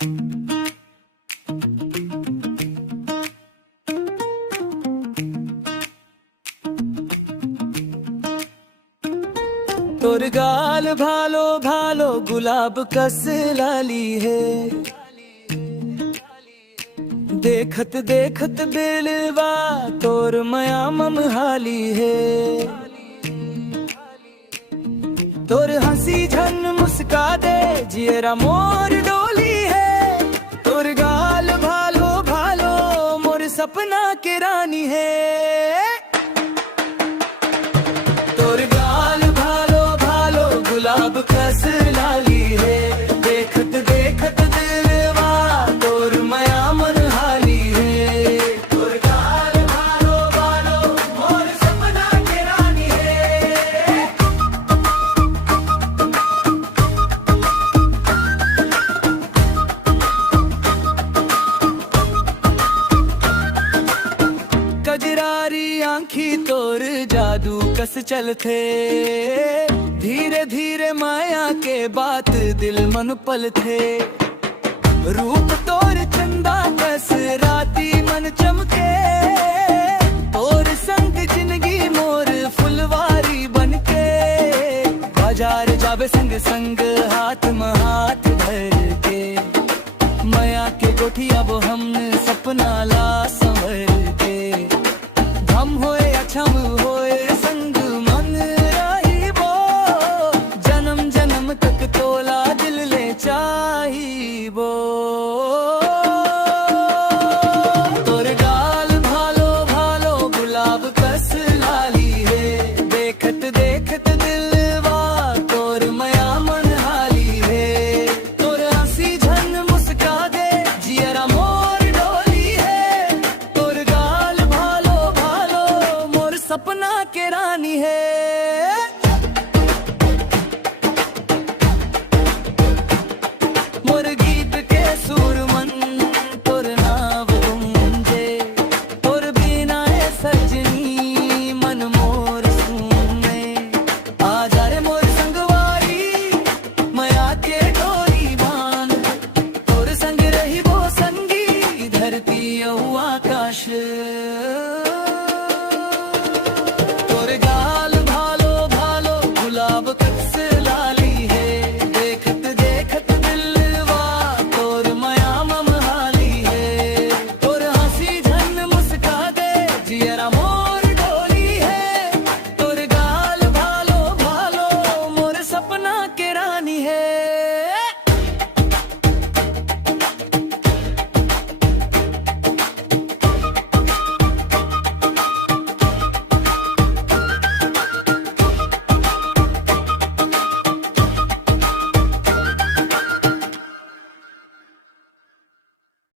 तोर गाल भालो भालो गुलाब कस लाली है, देखत देखत दिलवा तोर मया ममहाली है। तोर हंसी झन मुस्का दे जियरा मोर डोली है। तोर गाल भालो भालो मोर सपना के रानी है। तोर गाल भालो भालो गुलाब कस लाली है, देखत देखत दिलवा तोर मया मनहाली है। तोर गाल भालो भालो मोर सपना के रानी है। कजरारी आँखी तोर जादू कस चलथे, धीरे धीरे माया के बात दिल मन पल थे। रूप तोर चंदा कस राती मन चमके, तोर संग जिंदगी मोर फुलवारी बनके। बाजार जावे संग संग हाथ में हाथ धर के, माया के गोठिया वो हमने सपना ला